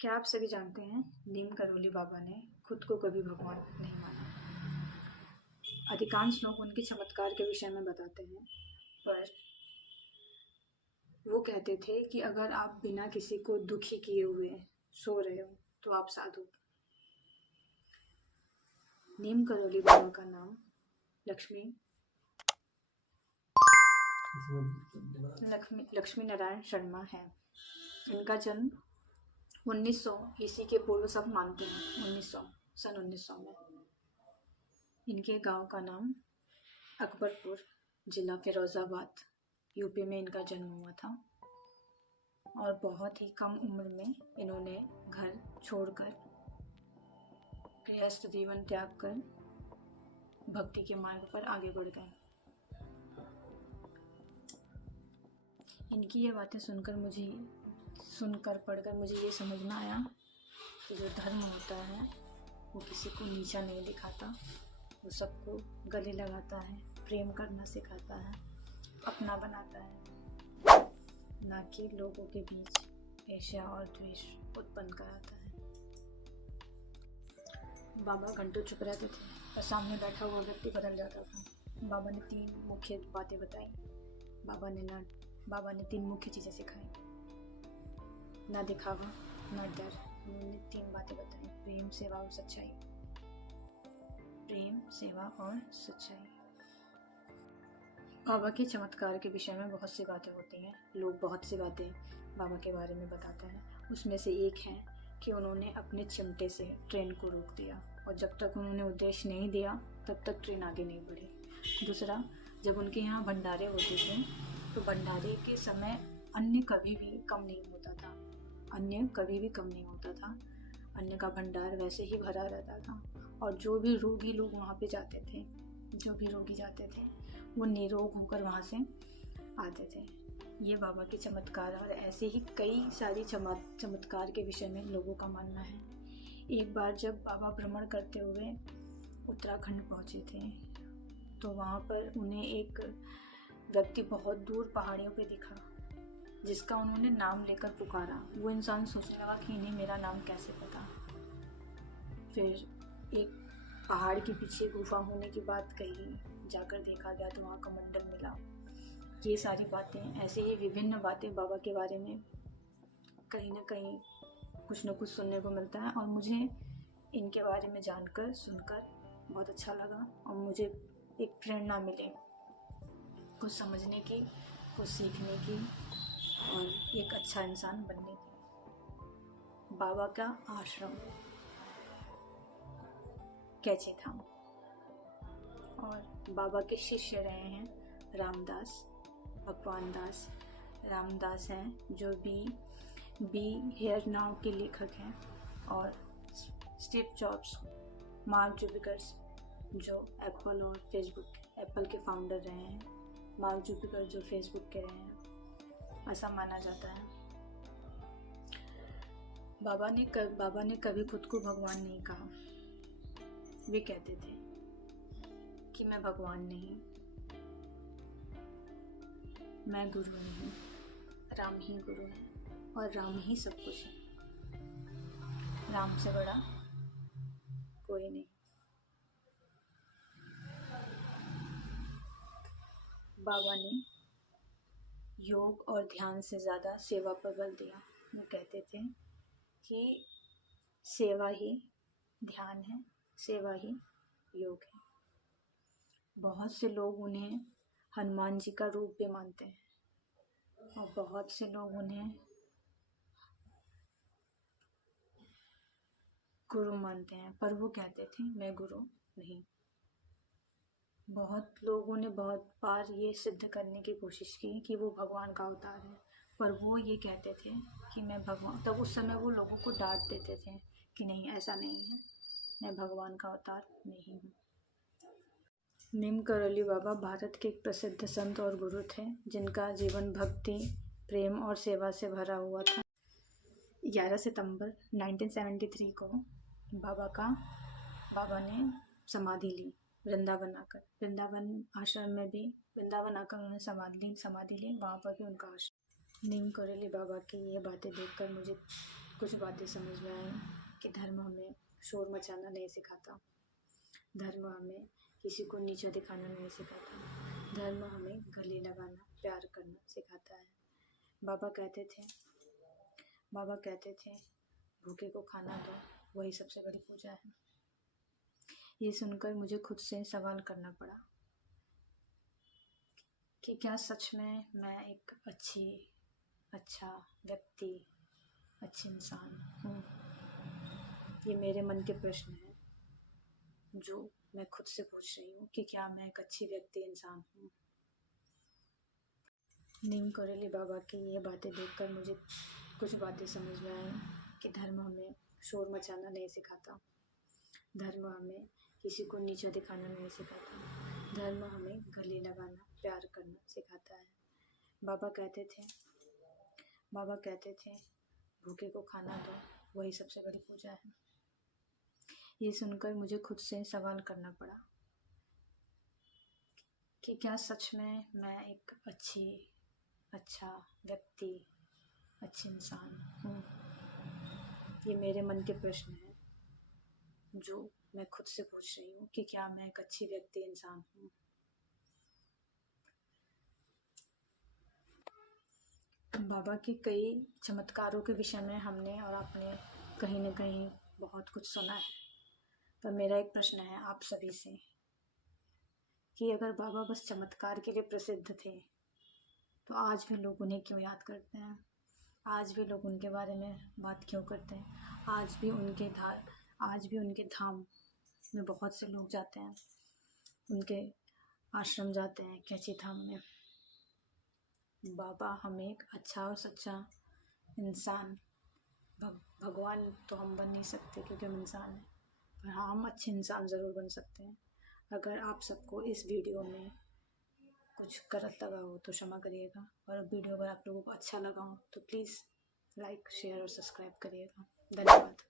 क्या आप सभी जानते हैं, नीम करोली बाबा ने खुद को कभी भगवान नहीं माना। अधिकांश लोग उनके चमत्कार के विषय में बताते हैं, पर वो कहते थे कि अगर आप बिना किसी को दुखी किए हुए सो रहे हो तो आप साधु। नीम करोली बाबा का नाम लक्ष्मी नारायण शर्मा है। इनका जन्म 1900 ईस्वी के पूर्व सब मानते हैं। सन 1900 में इनके गांव का नाम अकबरपुर, जिला फिरोजाबाद, यूपी में इनका जन्म हुआ था। और बहुत ही कम उम्र में इन्होंने घर छोड़कर गृहस्थ जीवन त्याग कर भक्ति के मार्ग पर आगे बढ़ गए। इनकी ये बातें सुनकर पढ़कर मुझे ये समझ में आया कि जो धर्म होता है वो किसी को नीचा नहीं दिखाता, वो सबको गले लगाता है, प्रेम करना सिखाता है, अपना बनाता है, ना कि लोगों के बीच ईर्ष्या और द्वेष उत्पन्न कराता है। बाबा घंटों चुप रहते थे और सामने बैठा हुआ व्यक्ति बदल जाता था। बाबा ने 3 मुख्य बातें बताई। बाबा ने 3 मुख्य चीज़ें सिखाई। ना दिखावा, ना डर। उन्होंने 3 बातें बताई: प्रेम, सेवा और सच्चाई। प्रेम, सेवा और सच्चाई। बाबा के चमत्कार के विषय में बहुत सी बातें होती हैं। लोग बहुत सी बातें बाबा के बारे में बताते हैं। उसमें से एक है कि उन्होंने अपने चिमटे से ट्रेन को रोक दिया और जब तक उन्होंने उद्देश नहीं दिया तब तक ट्रेन आगे नहीं बढ़ी। दूसरा, जब उनके यहाँ भंडारे होते थे तो भंडारे के समय अन्न कभी भी कम नहीं होता था। अन्न का भंडार वैसे ही भरा रहता था और जो भी रोगी लोग वहाँ पे जाते थे, वो निरोग होकर वहाँ से आते थे। ये बाबा के चमत्कार और ऐसे ही कई सारी चमत्कार के विषय में लोगों का मानना है। एक बार जब बाबा भ्रमण करते हुए उत्तराखंड पहुँचे थे तो वहाँ पर उन्हें एक व्यक्ति बहुत दूर पहाड़ियों पे दिखा, जिसका उन्होंने नाम लेकर पुकारा। वो इंसान सोचने लगा कि इन्हें मेरा नाम कैसे पता। फिर एक पहाड़ के पीछे गुफा होने की बात कही, जाकर देखा गया तो वहाँ कमंडल मिला। ये सारी बातें, ऐसे ही विभिन्न बातें बाबा के बारे में कहीं ना कहीं कुछ न कुछ सुनने को मिलता है और मुझे इनके बारे में जानकर सुनकर बहुत अच्छा लगा और मुझे एक प्रेरणा मिली कुछ समझने की, कुछ सीखने की और एक अच्छा इंसान बनने की। बाबा का आश्रम कैचे धाम और बाबा के शिष्य रहे हैं रामदास, भगवान दास। रामदास हैं जो बी हेयर नाउ के लेखक हैं और स्टीव जॉब्स, मार्क जुबिकर्स जो एप्पल के फाउंडर रहे हैं, मार्क जुबिकर जो फेसबुक के रहे हैं, ऐसा माना जाता है। बाबा ने कभी खुद को भगवान नहीं कहा। वे कहते थे कि मैं भगवान नहीं, मैं गुरु नहीं, राम ही गुरु है और राम ही सब कुछ है। राम से बड़ा कोई नहीं। बाबा ने योग और ध्यान से ज़्यादा सेवा पर बल दिया। वो कहते थे कि सेवा ही ध्यान है, सेवा ही योग है। बहुत से लोग उन्हें हनुमान जी का रूप भी मानते हैं और बहुत से लोग उन्हें गुरु मानते हैं, पर वो कहते थे मैं गुरु नहीं। बहुत लोगों ने बहुत बार ये सिद्ध करने की कोशिश की कि वो भगवान का अवतार है, पर वो ये कहते थे कि मैं भगवान, तब उस समय वो लोगों को डांट देते थे कि नहीं, ऐसा नहीं है, मैं भगवान का अवतार नहीं हूँ। नीम करोली बाबा भारत के एक प्रसिद्ध संत और गुरु थे जिनका जीवन भक्ति, प्रेम और सेवा से भरा हुआ था। 11 सितंबर 1973 को बाबा ने समाधि ली वृंदावन आकर। वृंदावन आकर उन्होंने समाधि ली, वहाँ पर भी उनका आश्रम। नीम करोली बाबा की ये बातें देखकर मुझे कुछ बातें समझ में आई कि धर्म हमें शोर मचाना नहीं सिखाता, धर्म हमें किसी को नीचा दिखाना नहीं सिखाता, धर्म हमें गले लगाना, प्यार करना सिखाता है। बाबा कहते थे भूखे को खाना दो, वही सबसे बड़ी पूजा है। ये सुनकर मुझे खुद से सवाल करना पड़ा कि क्या सच में मैं एक अच्छा व्यक्ति, अच्छे इंसान हूँ। ये मेरे मन के प्रश्न हैं जो मैं खुद से पूछ रही हूँ कि क्या मैं एक अच्छी व्यक्ति, इंसान हूँ। नीम करोली बाबा की ये बातें देखकर मुझे कुछ बातें समझ में आई कि धर्म हमें शोर मचाना नहीं सिखाता, धर्म हमें किसी को नीचा दिखाना नहीं सिखाता, धर्म हमें गले लगाना, प्यार करना सिखाता है। बाबा कहते थे भूखे को खाना दो, वही सबसे बड़ी पूजा है। ये सुनकर मुझे खुद से सवाल करना पड़ा कि क्या सच में मैं एक अच्छा व्यक्ति, अच्छे इंसान हूँ। ये मेरे मन के प्रश्न हैं जो मैं खुद से पूछ रही हूँ कि क्या मैं एक अच्छी व्यक्ति, इंसान हूँ। बाबा के कई चमत्कारों के विषय में हमने और आपने कहीं न कहीं बहुत कुछ सुना है, पर मेरा एक प्रश्न है आप सभी से कि अगर बाबा बस चमत्कार के लिए प्रसिद्ध थे तो आज भी लोग उन्हें क्यों याद करते हैं, आज भी लोग उनके बारे में बात क्यों करते हैं, आज भी उनके धाम में बहुत से लोग जाते हैं, उनके आश्रम जाते हैं, कैची धाम में। बाबा हमें एक अच्छा और सच्चा इंसान, भगवान तो हम बन नहीं सकते क्योंकि हम इंसान हैं, पर हाँ हम अच्छे इंसान ज़रूर बन सकते हैं। अगर आप सबको इस वीडियो में कुछ गलत लगा हो तो क्षमा करिएगा, और वीडियो अगर आप लोगों को अच्छा लगा हो तो प्लीज़ लाइक, शेयर और सब्सक्राइब करिएगा। धन्यवाद।